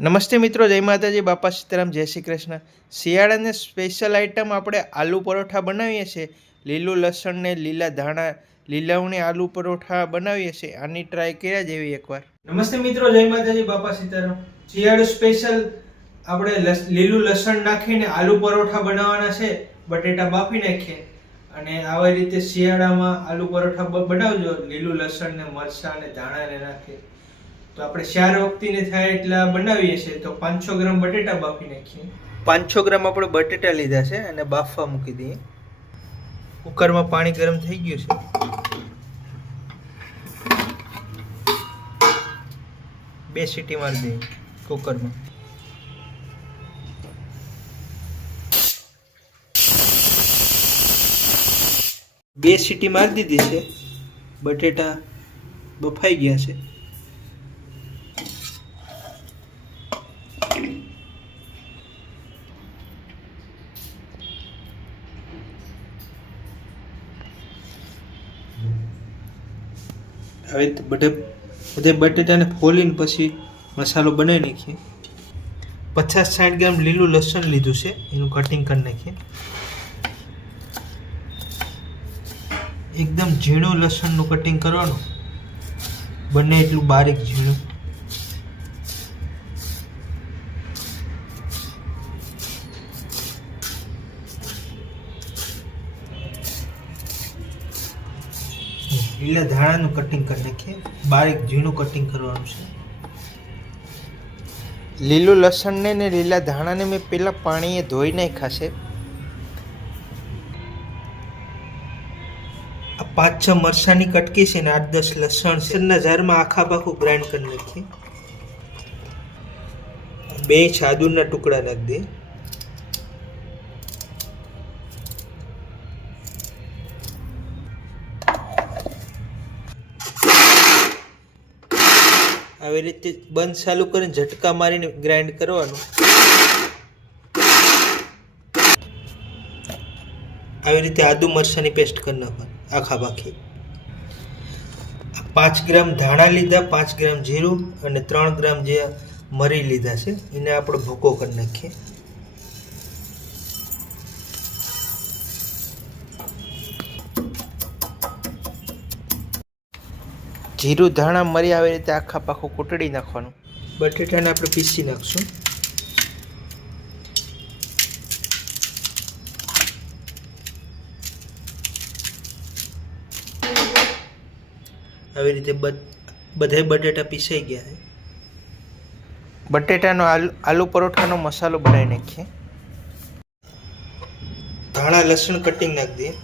નમસ્તે મિત્રો, જય માતાજી, બાપા સીતારામ, જય શ્રી કૃષ્ણ। શિયાળાને સ્પેશિયલ આઈટમ આપણે આલુ પરોઠા બનાવીએ છીએ। લીલું લસણ ને લીલા ધાણા લીલાવણી આલુ પરોઠા બનાવીએ છીએ। આની ટ્રાય કર્યા જેવી એકવાર। નમસ્તે મિત્રો, જય માતાજી, બાપા સીતારામ। શિયાળુ સ્પેશિયલ આપણે લીલું લસણ નાખીને આલુ પરોઠા બનાવવાના છે। બટેટા બાફી નાખીએ અને આવી રીતે શિયાળામાં આલુ પરોઠા બનાવજો। લીલું લસણ ને મરચાં ને ધાણા ને નાખી તો આપણે 4 વખતીને થાય એટલા બનાવીએ છીએ। તો 500 ગ્રામ બટેટા બાફી નાખીએ। 500 ગ્રામ આપણે બટેટા લીધા છે અને બાફવા મૂકી દઈએ। કુકરમાં પાણી ગરમ થઈ ગયું છે। 2 સીટી મારી દઈએ કુકરમાં। બે સીટી મારી દીધી છે। બટેટા બફાઈ ગયા છે। હવે બધે બટેટાને ફોલીને પછી મસાલો બનાવી નાખીએ। 50-60 ગ્રામ લીલું લસણ લીધું છે, એનું કટિંગ કરી નાખીએ। એકદમ ઝીણું લસણનું કટિંગ કરવાનું, બને એટલું બારીક ઝીણું। લીલા ધાણાનું કટિંગ કરી નાખીએ, બારીક ઝીણું કટિંગ કરવાનું છે। લીલું લસણને ને લીલા ધાણાને મેં પહેલા પાણીએ ધોઈ નાખ્યા છે। આ 5-6 મરચાંની કટકી છે ને 8-10 લસણ છે ના જારમાં આખા પાખું ગ્રાઇન્ડ કરી નાખીએ। 2 ઇંચ આદુના ટુકડા નાખી દઈએ। આવી રીતે બંધ ચાલુ કરીને ઝટકા મારીને ગ્રાઇન્ડ કરવાનું। આવી રીતે આદુ મરચાંની પેસ્ટ કરી નાખવાની આખા પાખી। 5 ગ્રામ ધાણા લીધા, 5 ગ્રામ જીરું અને 3 ગ્રામ જે મરી લીધા છે, એને આપણે ભૂકો કરી નાખીએ। જીરું ધાણા મરી આવી રીતે આખા પાખું કૂટડી નાખવાનું। બટેટાને આપણે પીસી નાખશું। આવી રીતે બધા બટેટા પીસાઈ ગયા છે। બટેટાનો આલુ પરોઠાનો મસાલો બનાવી નાખીએ। ધાણા લસણ કટિંગ નાખી દઈએ।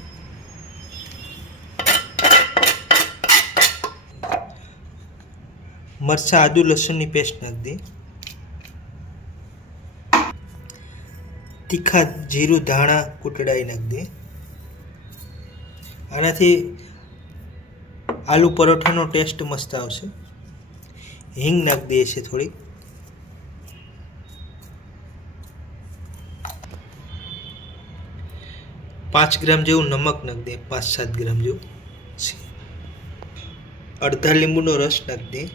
મરચાં આદુ લસણની પેસ્ટ નાખી દઈએ। તીખા જીરું ધાણા કૂટડાઈ નાખી દઈએ। આનાથી આલુ પરોઠાનો ટેસ્ટ મસ્ત આવશે। હિંગ નાખી દઈએ છે થોડી। પાંચ ગ્રામ જેવું નમક નાખી દઈએ, 5-7 ગ્રામ જેવું। અડધા લીંબુનો રસ નાખી દઈએ।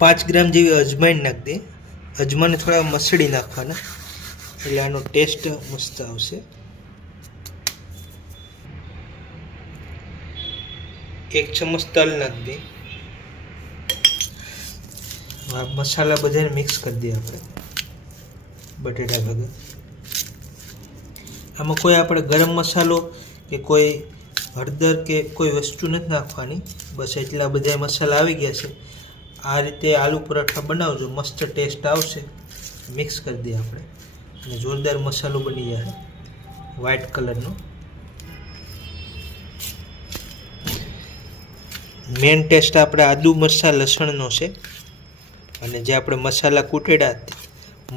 5 ગ્રામ જેવી અજમાઈન નાખી દઈએ। અજમાને થોડા મસળી નાખવાના એટલે આનો ટેસ્ટ મસ્ત આવશે। 1 ચમચ તલ નાખી દઈએ। મસાલા બધાને મિક્સ કરી દઈએ આપણે બટેટા ભેગા। આમાં કોઈ આપણે ગરમ મસાલો કે કોઈ હળદર કે કોઈ વસ્તુ નથી નાખવાની, બસ એટલા બધા મસાલા આવી ગયા છે। આ રીતે આલુ પરોઠા બનાવજો, મસ્ત ટેસ્ટ આવશે। મિક્સ કરી દઈએ આપણે અને જોરદાર મસાલો બની જાય વ્હાઈટ કલરનો। મેન ટેસ્ટ આપણે આદુ મરચાં લસણનો છે અને જે આપણે મસાલા કૂટેડા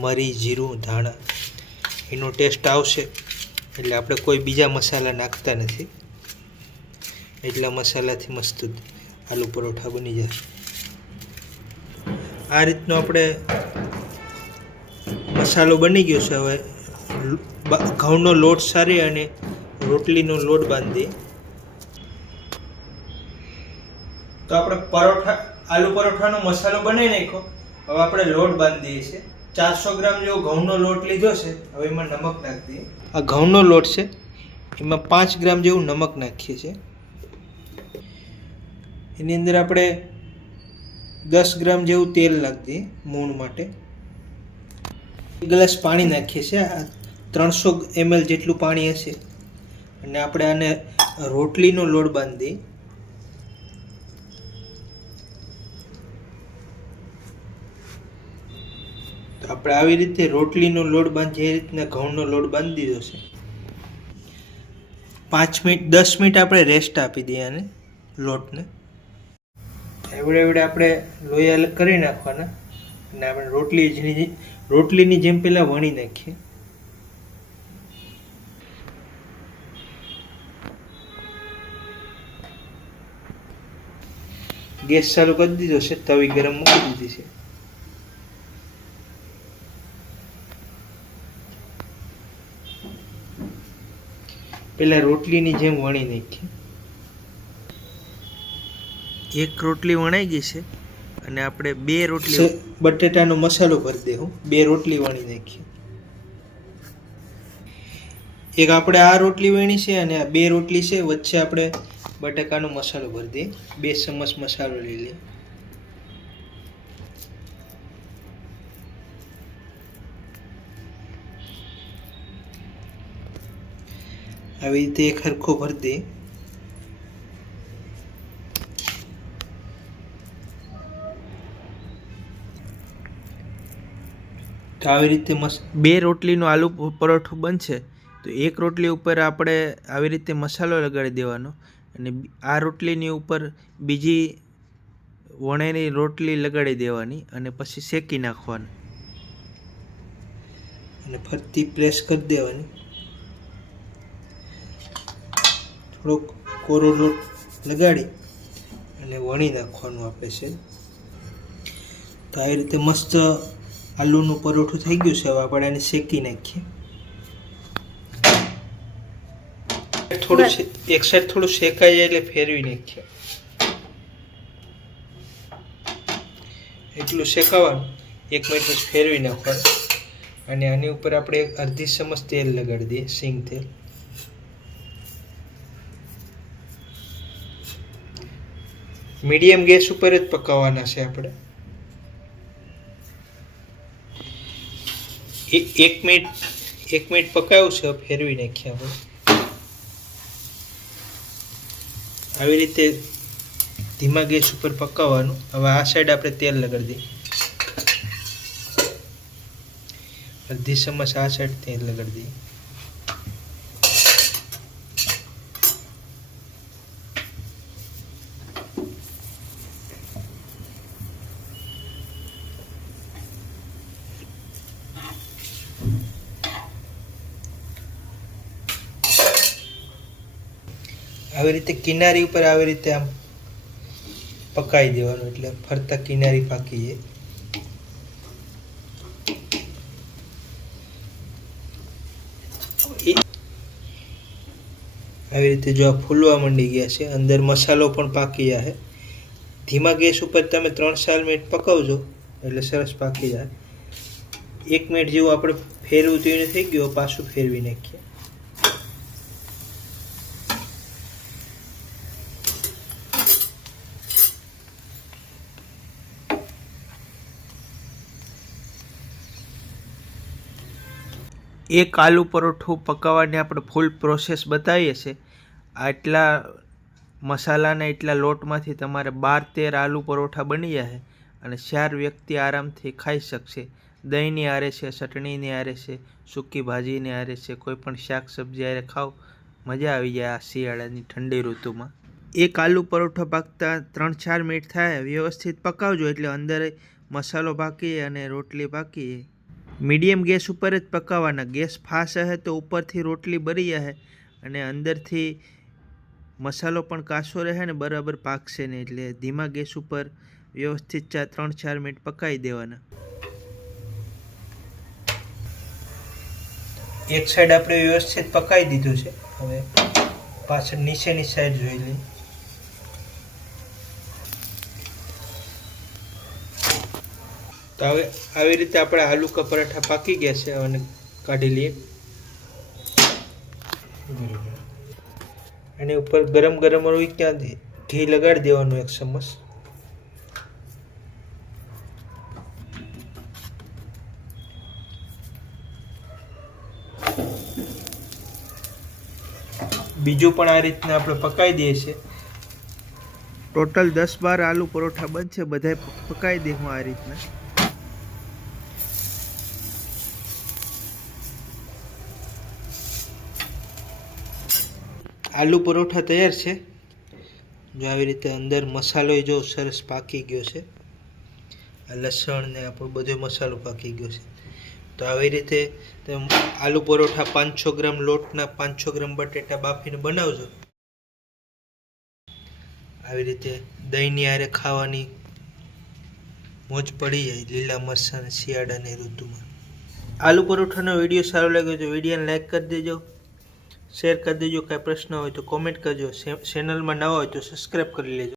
મરી જીરું ધાણા એનો ટેસ્ટ આવશે। એટલે આપણે કોઈ બીજા મસાલા નાખતા નથી, એટલા મસાલાથી મસ્ત આલુ પરોઠા બની જશે। આ રીતનો આપણે મસાલો બની ગયો છે। હવે ઘઉંનો લોટ સારી અને રોટલીનો લોટ બાંધી તો આપણે આલુ પરોઠાનો મસાલો બનાવી નાખ્યો. હવે આપણે લોટ બાંધી દઈએ છીએ. 400 ગ્રામ જેવો ઘઉંનો લોટ લીધો છે. હવે એમાં નમક નાખી દઈએ. આ ઘઉંનો લોટ છે, એમાં 5 ગ્રામ જેવું નમક નાખીએ છીએ. એની અંદર આપણે 10 ગ્રામ જેવું તેલ નાખી દઈએ મૂણ માટે. 1 ગ્લાસ પાણી નાખીએ છીએ. 300 ml જેટલું પાણી હશે. અને આપણે આને રોટલીનો લોટ બાંધી દઈએ. તો આપણે આવી રીતે રોટલીનો લોટ બાંધીએ, એ રીતના ઘઉંનો લોટ બાંધી દીધો છે. 5 મિનિટ 10 મિનિટ આપણે રેસ્ટ આપી દઈએ આને લોટને. એવડે આપણે લોયા કરી નાખવાના અને આપણે રોટલીની જેમ પહેલાં વણી નાખીએ. ગેસ ચાલુ કરી દીધો છે, તવી ગરમ મૂકી દીધી છે. પહેલાં રોટલીની જેમ વણી નાખીએ. એક રોટલી વણાઈ ગઈ છે અને આપણે 2 રોટલી બટેટાનો મસાલો ભરી દેવું. 2 રોટલી વણી નાખીએ. એક આપણે આ રોટલી વણી છે અને આ 2 રોટલી છે, વચ્ચે આપણે બટાકાનો મસાલો ભરી દઈએ. 2 ચમચ મસાલો લઈ લઈએ. આવી રીતે એક હરખો ભરી દઈએ. તો આવી રીતે 2 રોટલીનો આલુ પરોઠું બનશે. તો એક રોટલી ઉપર આપણે આવી રીતે મસાલો લગાડી દેવાનો અને આ રોટલીની ઉપર બીજી વણેલી રોટલી લગાડી દેવાની અને પછી શેકી નાખવાની અને ફરતી પ્રેસ કરી દેવાની. થોડોક કોરો લોટ લગાડી અને વણી નાખવાનું આપણે છે. તો આવી રીતે મસ્ત આલુનું પરોઠું થઈ ગયું છે. હવે આપણે એને શેકી નાખીએ. થોડું એક સાઈડ થોડું શેકાઈ જાય એટલે ફેરવી નાખીએ. એટલું શેકાવાનું. 1 મિનિટ પછી ફેરવી નાખવાનું અને આની ઉપર આપણે 1/2 ચમચ તેલ લગાડી દઈએ, સિંગ તેલ. મીડિયમ ગેસ ઉપર જ પકાવવાના છે આપણે. 1 મિનિટ પકાવ્યું છે. ફેરવી નાખીએ આપણે. આવી રીતે ધીમા ગેસ ઉપર પકાવવાનું. હવે આ સાઈડ આપણે તેલ લગાડી દઈએ. 1/2 ચમચ આ સાઈડ તેલ લગાડી દઈએ. આવી રીતે કિનારી ઉપર આવી રીતે આમ પકાવી દેવાનું, એટલે ફરતા કિનારી પાકી જાય. આવી રીતે જો આ ફૂલવા માંડી ગયા છે, અંદર મસાલો પણ પાકી જાય. ધીમા ગેસ ઉપર તમે 3-4 મિનિટ પકાવજો એટલે સરસ પાકી જાય. 1 મિનિટ જેવું આપણે ફેરવું તો એને થઈ ગયું. પાછું ફેરવી નાખીએ. એક આલુ પરોઠું પકાવવાની આપણે ફૂલ પ્રોસેસ બતાવીએ છીએ. આટલા મસાલાના એટલા લોટમાંથી તમારે 12-13 આલુ પરોઠા બની જાય અને 4 વ્યક્તિ આરામથી ખાઈ શકશે. દહીંની આરે છે, ચટણીની આરે છે, સૂકી ભાજીની આરે છે, કોઈ પણ શાક સબ્જી આરે ખાઓ, મજા આવી જાય આ શિયાળાની ઠંડી ઋતુમાં. એક આલુ પરોઠો પાકતા 3-4 મિનિટ થાય. વ્યવસ્થિત પકાવજો એટલે અંદર મસાલો પાકી અને રોટલી પાકી. મીડિયમ ગેસ ઉપર જ પકાવવાના. ગેસ ફાસ્ટ હશે તો ઉપરથી રોટલી બળી જશે અને અંદરથી મસાલો પણ કાચો રહે ને બરાબર પાકશે નહીં. એટલે ધીમા ગેસ ઉપર વ્યવસ્થિત 3-4 મિનિટ પકાવી દેવાના. એક સાઈડ આપણે વ્યવસ્થિત પકાવી દીધું છે. હવે પાછળ નીચેની સાઈડ જોઈ લઈએ. તો હવે આવી રીતે આપણે આલુ કા પરાઠા પાકી ગયા છે અને કાઢી લઈએ. એની ઉપર ગરમ ગરમ હોય ત્યાં ઘી લગાડી દેવાનું 1 ચમચ. બીજું પણ આ રીતના આપણે પકાવી દઈએ છીએ. ટોટલ 10-12 આલુ પરોઠા બનશે, બધાય પકાવી દે હું આ રીતના. આલુ પરોઠા તૈયાર છે. જો આવી રીતે અંદર મસાલો જો સરસ પાકી ગયો છે. આ લસણ ને આપણો બધો મસાલો પાકી ગયો છે. તો આવી રીતે આલુ પરોઠા 500 ગ્રામ લોટના 500 ગ્રામ બટેટા બાફીને બનાવજો. આવી રીતે દહીંની હારે ખાવાની મોજ પડી જાય લીલા મરચાં શિયાળાની ઋતુમાં. આલુ પરોઠાનો વિડીયો સારો લાગ્યો તો વિડીયોને લાઈક કરી દેજો, શેર કરી દેજો. કાંઈ પ્રશ્ન હોય તો કોમેન્ટ કરજો. ચેનલમાં નવા હોય તો સબસ્ક્રાઈબ કરી લેજો.